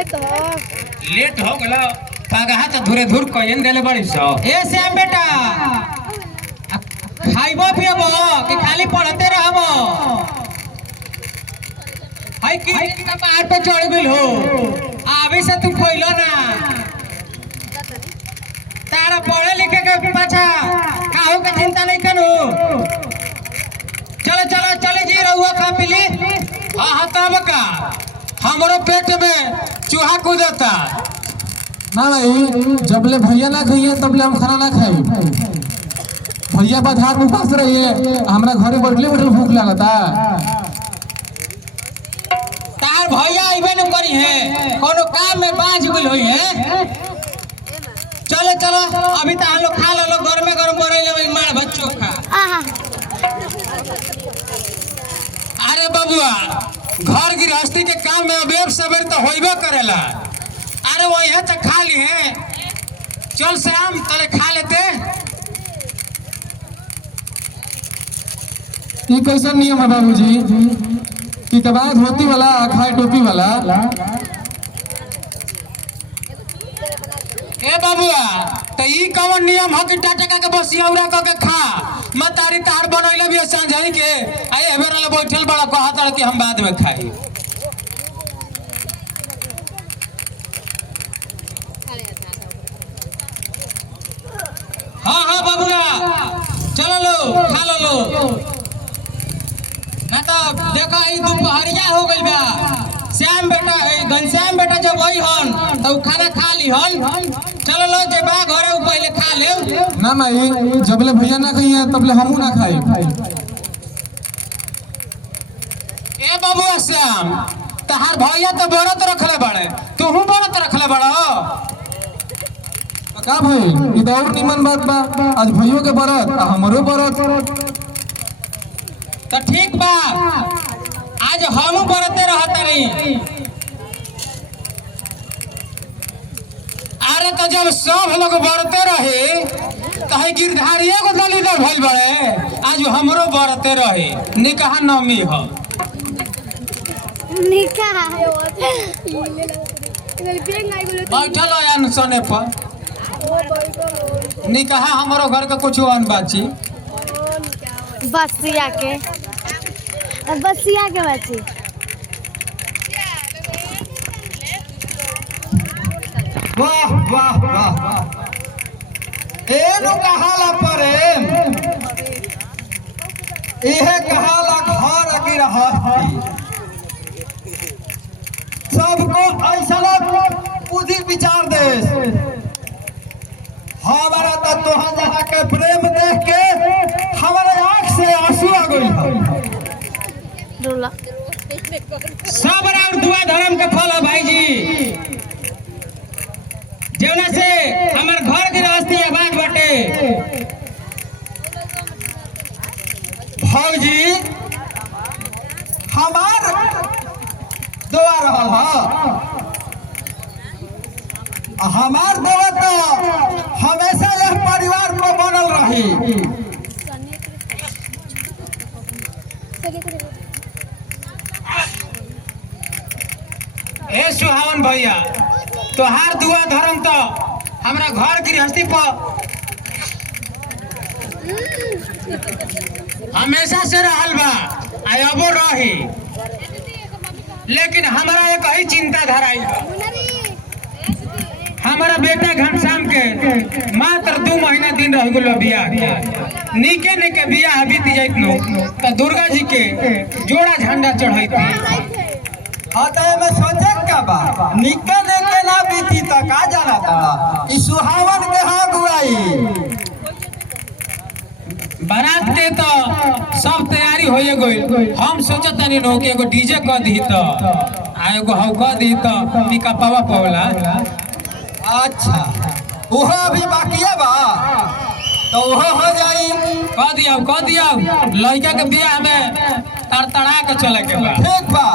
late हो गलो पगहा तो धुरे धुर कयन देले बड़ी सो ए श्याम बेटा खाइबो पियबो कि खाली पढ़ते रहबो हाय कि का पहाड़ पे चढ़ गेल हो आवे से तू खोइलो ना तारा पढ़े लिखे के पाछा काहो के चिंता नहीं करू चलो चलो चले जी रहुआ खा पीली हां तब का हमरो पेट में चूहा कूदता ना भाई जबले भैया ना खाइए तबले हम खाना ना खाई भैया बाजार में उपास रहिए हमरा घरे बैठले बैठल भूख लगता तार भैया आइबे न करी है कोनो काम में बाज गेल होई है चलो चलो अभी तो हम लोग खा लो घर में गरम बनैले मार भात चोखा अरे बबुआ घर गृहस्थी के काम में अबेर सवेर तो होइबे करेला अरे वो है तो खा ली है चल शाम तले खा लेते ये कैसा नियम है बाबूजी कि कबार धोती वाला खाए टोपी वाला ए बबुआ तो ई कौन नियम है कि टाटका के बसियाउरा क के खा मतारी तार बनैले भी सांझई के आए हेबेर ले बैठल बड़ा कहत कि हम बाद में खाई हाँ हाँ बबुआ चलो लो खा लो ना तो देखो ई दोपहरिया हो गइल बा श्याम बेटा घनश्याम बेटा जब वही हन तो खाना खा ली हन चलो लो जे बा घरे पहले खा ले ना माई जबले भैया ना खाइए तबले हमहू ना खाई ए बबुआ श्याम तहार भैया तो व्रत रखले बड़े तूहू व्रत रखले बड़ो का भाई ई तो और निमन बात बा आज भैयो के व्रत हमरो व्रत तो ठीक बा आज हम व्रते रहतनी अरे तो जब सब लोग व्रते रहे तो है गिरधारिये को दलीदर भइल बड़े आज हमरो व्रते रहे निकाह नमी हो निकाह बैठल है सोने पर निकाह हमारो घर का कुछ अन बाची बसिया के बाची वाह वाह वाह एनु कहाला प्रेम इहे कहाला घर गृहस्थी सबको ऐसा बुद्धि विचार दे हमारा तो तोहर जहाँ के प्रेम देख के हमारे आँख से आंसू आ गई सब और दुआ धर्म के फल है भाई जी जौना से हमार घर गृहस्थी आबाद बाटे भौजी हमार दुआ रहल है हमार दुआ तो हमेशा यह परिवार में बनल रही ए सुहावन भैया तोहार दुआ धर्म तो हमरा घर गृहस्थी पर हमेशा से रहल बा आयबो रही लेकिन हमारा एक ही चिंता धराई हमारा बेटा घनश्याम के मात्र 2 महीना दिन रह गलो बियाह निके निके बियाह बीत जाइत नो तो दुर्गा जी के जोड़ा झंडा चढ़ाई हते में सोचे का बा निके निके ना बीती त का जाना ताड़ा ई सुहावन के हां गुआई बारात के तो सब तैयारी होए गई हम सोचत तनी नो के एगो डीजे क दी त आ एगो हौ क दी त पिका पावा पवला अच्छा ओहो अभी बाकी है बा तो ओहो हो जाई क दिया लड़का के बियाह में तड़तड़ा के चले के बा ठीक बा